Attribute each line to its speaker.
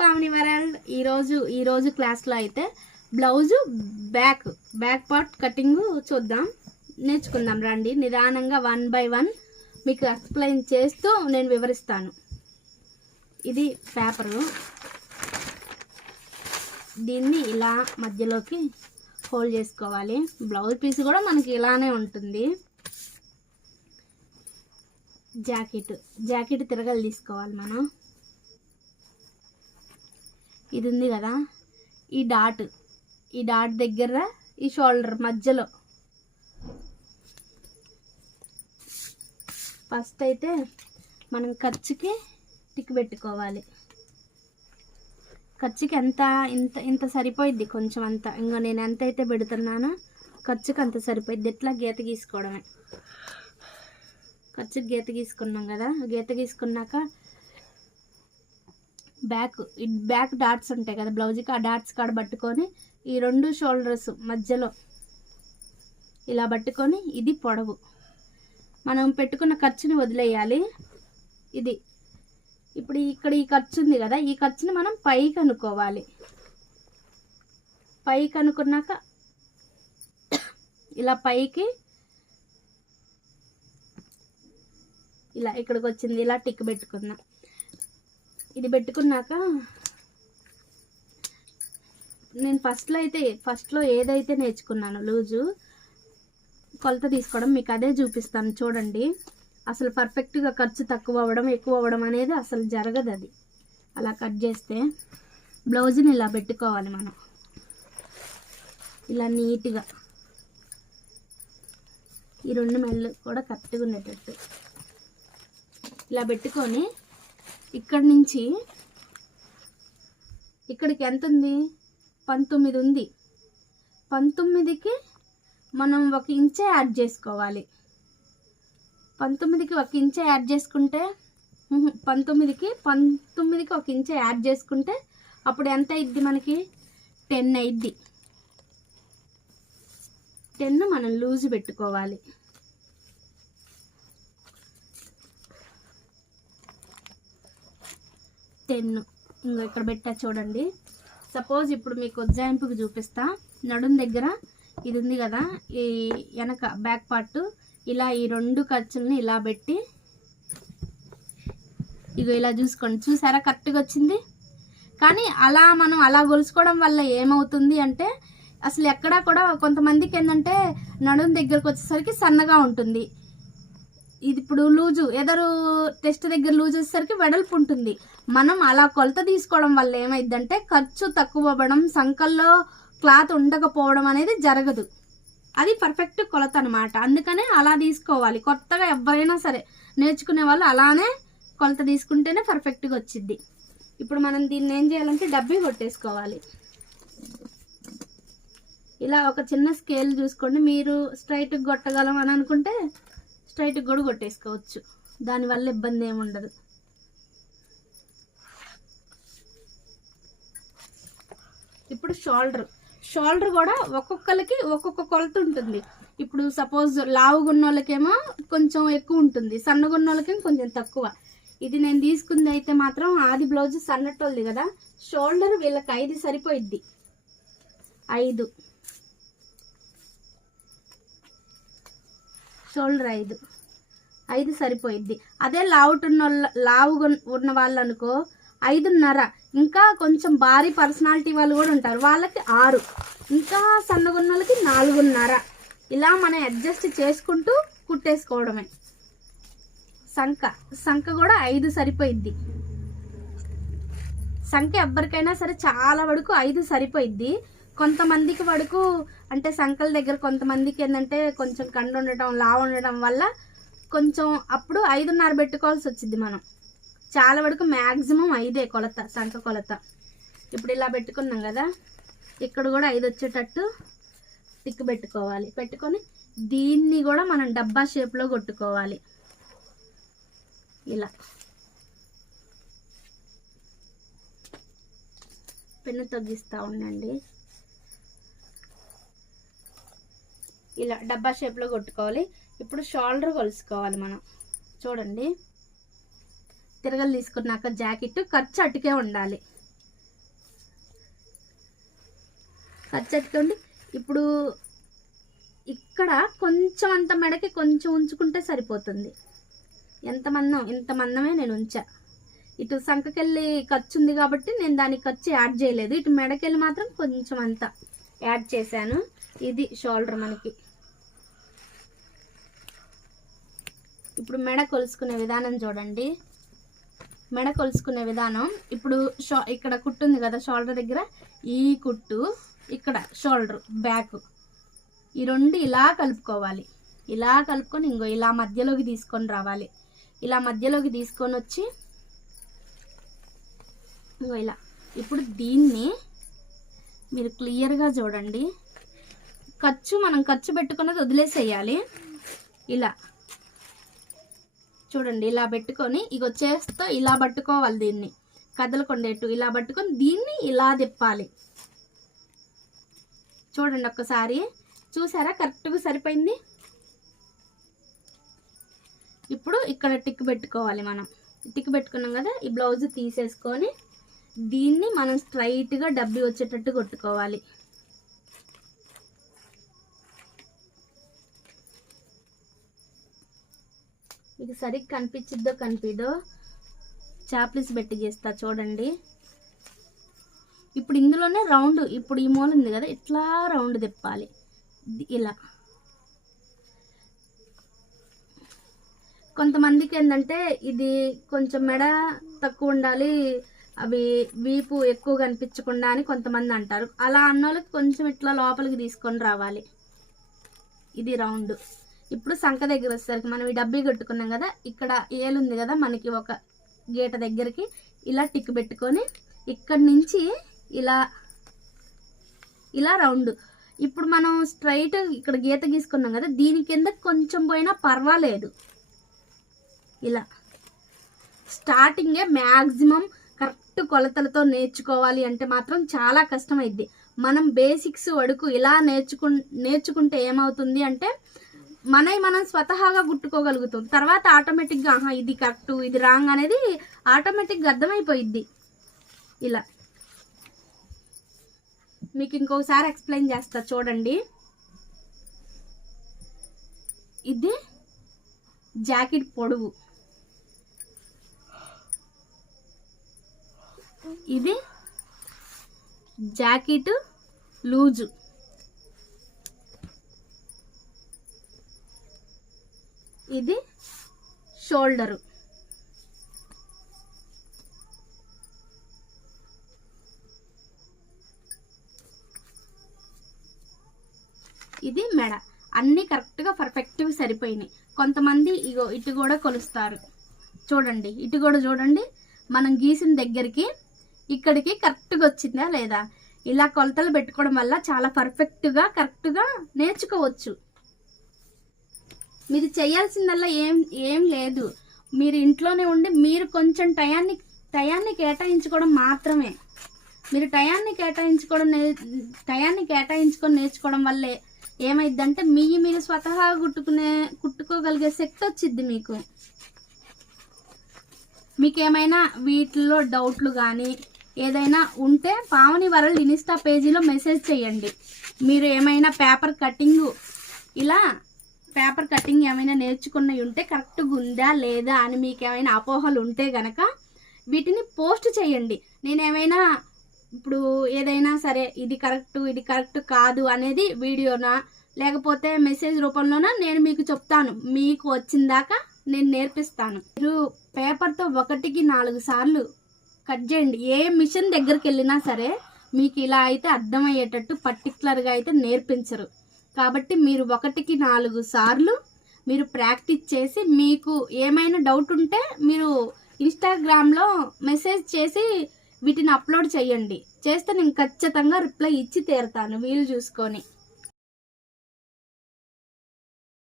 Speaker 1: Pavani world ఈరోజు ఈరోజు క్లాస్లో అయితే blouse back back part cutting చూద్దాం. నేర్చుకుందాం రండి. నిదానంగా వన్ బై వన్ మీకు ఎక్స్ప్లెయిన్ చేస్తూ నేను వివరిస్తాను. ఇది పేపరు దీన్ని ఇలా మధ్యలోకి హోల్డ్ చేసుకోవాలి. బ్లౌజ్ పీస్ కూడా మనకి ఇలానే ఉంటుంది. జాకెట్ జాకెట్ తిరగలు తీసుకోవాలి మనం. ఇది ఉంది కదా? ఈ డాట్ ఈ డాట్ దగ్గర ఈ షోల్డర్ మధ్యలో. ఫస్ట్ అయితే మనం ఖర్చుకి టిక్ పెట్టుకోవాలి. ఖర్చుకి ఎంత ఇంత ఇంత సరిపోయిద్ది కొంచెం అంత. ఇంకా నేను ఎంత అయితే పెడుతున్నానో ఖర్చుకి అంత సరిపోయిద్ది. ఎట్లా? గీత గీసుకోవడమే. ఖర్చుకి గీత గీసుకున్నాం కదా? గీత గీసుకున్నాక బ్యాక్ ఈ బ్యాక్ డాట్స్ ఉంటాయి కదా బ్లౌజ్కి ఆ డాట్స్ కాడ పట్టుకొని ఈ రెండు షోల్డర్స్ మధ్యలో ఇలా పట్టుకొని ఇది పొడవు. మనం పెట్టుకున్న ఖర్చుని వదిలేయాలి. ఇది ఇప్పుడు ఇక్కడ ఈ ఖర్చు ఉంది కదా ఈ ఖర్చుని మనం పైకి అనుకోవాలి. పైకి అనుకున్నాక ఇలా పైకి ఇలా ఇక్కడికి వచ్చింది ఇలా టిక్ పెట్టుకుందాం. ఇది పెట్టుకున్నాక నేను ఫస్ట్లో అయితే ఫస్ట్లో ఏదైతే నేర్చుకున్నాను లూజు కొలత తీసుకోవడం మీకు అదే చూపిస్తాను చూడండి. అసలు పర్ఫెక్ట్గా ఖర్చు తక్కువ అవ్వడం ఎక్కువ అవ్వడం అనేది అసలు జరగదు అది. అలా కట్ చేస్తే బ్లౌజ్ని ఇలా పెట్టుకోవాలి మనం. ఇలా నీట్గా. ఈ రెండు మెల్లు కూడా కరెక్ట్గా ఉండేటట్టు. ఇలా పెట్టుకొని ఇక్కడి నుంచి ఇక్కడికి ఎంత ఉంది పంతొమ్మిది ఉంది. పంతొమ్మిదికి మనం ఒక ఇంచే యాడ్ చేసుకోవాలి. పంతొమ్మిదికి ఒక ఇంచే యాడ్ చేసుకుంటే పంతొమ్మిదికి పంతొమ్మిదికి ఒక ఇంచే యాడ్ చేసుకుంటే అప్పుడు ఎంత అయింది మనకి? టెన్ అయిద్ది. టెన్ మనం లూజ్ పెట్టుకోవాలి. టెన్ ఇంకా ఇక్కడ పెట్టా చూడండి. సపోజ్ ఇప్పుడు మీకు ఉజ్జాయింపుకి చూపిస్తా. నడుం దగ్గర ఇది ఉంది కదా ఈ వెనక బ్యాక్ పార్ట్. ఇలా ఈ రెండు ఖర్చుల్ని ఇలా పెట్టి ఇగో ఇలా చూసుకోండి. చూసారా? కరెక్ట్గా వచ్చింది? కానీ అలా మనం అలా గొలుసుకోవడం వల్ల ఏమవుతుంది అంటే అసలు ఎక్కడా కూడా కొంతమందికి ఏంటంటే నడుం దగ్గరకు వచ్చేసరికి సన్నగా ఉంటుంది. ఇది ఇప్పుడు లూజు ఎదరు టెస్ట్ దగ్గర లూజ్ వచ్చేసరికి వెడల్పు ఉంటుంది. మనం అలా కొలత తీసుకోవడం వల్ల ఏమైందంటే ఖర్చు తక్కువ అవ్వడం సంకల్లో క్లాత్ ఉండకపోవడం అనేది జరగదు. అది పర్ఫెక్ట్ కొలత అనమాట అందుకనే అలా తీసుకోవాలి. కొత్తగా ఎవరైనా సరే నేర్చుకునే వాళ్ళు అలానే కొలత తీసుకుంటేనే పర్ఫెక్ట్గా వచ్చింది ఇప్పుడు మనం దీన్ని ఏం చేయాలంటే డబ్బీ కొట్టేసుకోవాలి. ఇలా ఒక చిన్న స్కేల్ చూసుకోండి. మీరు స్ట్రైట్కి కొట్టగలం అని అనుకుంటే స్ట్రైట్కి కూడా కొట్టేసుకోవచ్చు. దానివల్ల ఇబ్బంది ఏమి ఉండదు ఇప్పుడు షోల్డర్. షోల్డర్ కూడా ఒక్కొక్కరికి ఒక్కొక్క కొలత ఉంటుంది. ఇప్పుడు సపోజ్ లావుగున్న వాళ్ళకేమో కొంచెం ఎక్కువ ఉంటుంది. సన్నగున్న వాళ్ళకేమో కొంచెం తక్కువ. ఇది నేను తీసుకుంది అయితే మాత్రం ఆది బ్లౌజ్ సన్నట్టోళ్ళది కదా. షోల్డర్ వీళ్ళకి ఐదు సరిపోయిద్ది. ఐదు. షోల్డర్ ఐదు. ఐదు సరిపోయిద్ది. అదే లావుటున్న వాళ్ళ లావుగా ఉన్న వాళ్ళు అనుకో ఐదున్నర. ఇంకా కొంచెం భారీ పర్సనాలిటీ వాళ్ళు కూడా ఉంటారు. వాళ్ళకి ఆరు. ఇంకా సన్నగున్న వాళ్ళకి నాలుగున్నర. ఇలా మనం అడ్జస్ట్ చేసుకుంటూ కుట్టేసుకోవడమే. సంఖ సంఖ కూడా ఐదు సరిపోయిద్ది. సంఖ్య ఎవ్వరికైనా సరే చాలా వరకు ఐదు సరిపోయిద్ది. కొంతమందికి వరకు అంటే సంఖల దగ్గర కొంతమందికి ఏంటంటే కొంచెం కండు ఉండటం లావు ఉండటం వల్ల కొంచెం అప్పుడు ఐదున్నర పెట్టుకోవాల్సి వచ్చింది మనం. చాలా వరకు మ్యాక్సిమం ఐదే కొలత సంఖ కొలత. ఇప్పుడు ఇలా పెట్టుకున్నాం కదా ఇక్కడ కూడా ఐదు వచ్చేటట్టు టిక్ పెట్టుకోవాలి. పెట్టుకొని దీన్ని కూడా మనం డబ్బా షేప్లో కొట్టుకోవాలి. ఇలా. పెన్ను తగ్గిస్తూ ఉండండి. ఇలా డబ్బా షేప్లో కొట్టుకోవాలి. ఇప్పుడు షోల్డర్ కొలుసుకోవాలి మనం. చూడండి. తిరగలు తీసుకున్నాక జాకెట్ ఖర్చు అటుకే ఉండాలి. ఖర్చు ఉండి ఇప్పుడు ఇక్కడ కొంచెం అంత మెడకి కొంచెం ఉంచుకుంటే సరిపోతుంది. ఎంత మందం ఇంత మందమే నేను ఉంచా. ఇటు సంకకెళ్ళి ఖర్చు ఉంది కాబట్టి నేను దానికి ఖర్చు యాడ్ చేయలేదు. ఇటు మెడకెళ్ళి మాత్రం కొంచెం అంత యాడ్ చేశాను. ఇది షోల్డర్ మనకి. ఇప్పుడు మెడ కొలుసుకునే విధానం చూడండి. మెడ కొలుసుకునే విధానం. ఇప్పుడు షో ఇక్కడ కుట్టు ఉంది కదా షోల్డర్ దగ్గర? ఈ కుట్టు ఇక్కడ షోల్డర్ బ్యాక్. ఈ రెండు ఇలా కలుపుకోవాలి. ఇలా కలుపుకొని ఇంకో ఇలా మధ్యలోకి తీసుకొని రావాలి. ఇలా మధ్యలోకి తీసుకొని వచ్చి ఇంకో ఇలా. ఇప్పుడు దీన్ని మీరు క్లియర్గా చూడండి. ఖర్చు మనం ఖర్చు పెట్టుకున్నది వదిలేసేయాలి. ఇలా. చూడండి ఇలా పెట్టుకొని ఇగో చేస్తో ఇలా పట్టుకోవాలి దీన్ని. కదలకొండేట్టు ఇలా పట్టుకొని దీన్ని ఇలా తిప్పాలి. చూడండి ఒక్కసారి. చూసారా? కరెక్ట్గా సరిపోయింది? ఇప్పుడు ఇక్కడ టిక్ పెట్టుకోవాలి మనం. టిక్ పెట్టుకున్నాం కదా ఈ బ్లౌజ్ తీసేసుకొని దీన్ని మనం స్ట్రైట్గా డబ్బి వచ్చేటట్టు కొట్టుకోవాలి. మీకు సరిగ్గా కనిపించిద్దో కనిపిదో చాప్లిస్ పెట్టి చేస్తా చూడండి. ఇప్పుడు ఇందులోనే రౌండ్ ఇప్పుడు ఈ మూల ఉంది కదా ఇట్లా రౌండ్ తిప్పాలి. ఇలా. కొంతమందికి ఏంటంటే ఇది కొంచెం మెడ తక్కువ ఉండాలి అవి వీపు ఎక్కువ కనిపించకుండా అని కొంతమంది అంటారు. అలా అన్నోళ్ళకి కొంచెం ఇట్లా లోపలికి తీసుకొని రావాలి. ఇది రౌండ్ ఇప్పుడు సంఖ దగ్గర వచ్చేసరికి మనం ఈ డబ్బీ కట్టుకున్నాం కదా ఇక్కడ ఏలుంది కదా మనకి ఒక గీట దగ్గరికి ఇలా టిక్ పెట్టుకొని ఇక్కడి నుంచి ఇలా ఇలా రౌండ్. ఇప్పుడు మనం స్ట్రైట్ ఇక్కడ గీత గీసుకున్నాం కదా దీని కింద కొంచెం పోయినా పర్వాలేదు. ఇలా. స్టార్టింగే మ్యాక్సిమం కరెక్ట్ కొలతలతో నేర్చుకోవాలి అంటే మాత్రం చాలా కష్టమైద్ది. మనం బేసిక్స్ వడుకు ఇలా నేర్చుకు నేర్చుకుంటే ఏమవుతుంది అంటే మనవి మనం స్వతహాగా గుట్టుకోగలుగుతాం. తర్వాత ఆటోమేటిక్గా ఆహా ఇది కరెక్ట్ ఇది రాంగ్ అనేది ఆటోమేటిక్గా అర్థమైపోయిద్ది. ఇలా. మీకు ఇంకొకసారి ఎక్స్ప్లెయిన్ చేస్తా చూడండి. ఇది జాకెట్ పొడవు. ఇది జాకెట్ లూజు. ఇది షోల్డరు. ఇది మెడ. అన్నీ కరెక్ట్గా పర్ఫెక్ట్గా సరిపోయినాయి. కొంతమంది ఇగో ఇటు కూడా కొలుస్తారు. చూడండి ఇటు కూడా చూడండి. మనం గీసిన దగ్గరికి ఇక్కడికి కరెక్ట్గా వచ్చిందా లేదా? ఇలా కొలతలు పెట్టుకోవడం వల్ల చాలా పర్ఫెక్ట్గా కరెక్ట్గా నేర్చుకోవచ్చు. మీరు చేయాల్సిందల్లా ఏం ఏం లేదు. మీరు ఇంట్లోనే ఉండి మీరు కొంచెం టయాన్ని టయాన్ని కేటాయించుకోవడం మాత్రమే. మీరు టయాన్ని కేటాయించుకోవడం నే- టయాన్ని కేటాయించుకొని నేర్చుకోవడం వల్లే ఏమైందంటే మీ మీరు స్వతహా కుట్టుకునే కుట్టుకోగలిగే శక్తి వచ్చింది మీకు. మీకేమైనా వీటిల్లో డౌట్లు కానీ ఏదైనా ఉంటే పావని వరల్డ్ ఇన్స్టా పేజీలో మెసేజ్ చేయండి. మీరు ఏమైనా పేపర్ కటింగు ఇలా పేపర్ కటింగ్ ఏమైనా నేర్చుకున్నవి ఉంటే కరెక్ట్గా ఉందా లేదా అని మీకు ఏమైనా అపోహలు ఉంటే గనక వీటిని పోస్ట్ చేయండి. నేను ఏమైనా ఇప్పుడు ఏదైనా సరే ఇది కరెక్ట్ ఇది కరెక్ట్ కాదు అనేది వీడియోనా లేకపోతే మెసేజ్ రూపంలోనా నేను మీకు చెప్తాను. మీకు వచ్చిందాకా నేను నేర్పిస్తాను. మీరు పేపర్తో ఒకటికి నాలుగు సార్లు కట్ చేయండి. ఏ మిషన్ దగ్గరికి వెళ్ళినా సరే మీకు ఇలా అయితే అర్థమయ్యేటట్టు పర్టికులర్గా అయితే నేర్పించరు. కాబట్టి మీరు ఒకటికి నాలుగు సార్లు మీరు ప్రాక్టీస్ చేసి మీకు ఏమైనా డౌట్ ఉంటే మీరు ఇన్స్టాగ్రామ్లో మెసేజ్ చేసి వీటిని అప్లోడ్ చేయండి. చేస్తే నేను ఖచ్చితంగా రిప్లై ఇచ్చి తీరుతాను. వీలు చూసుకొని.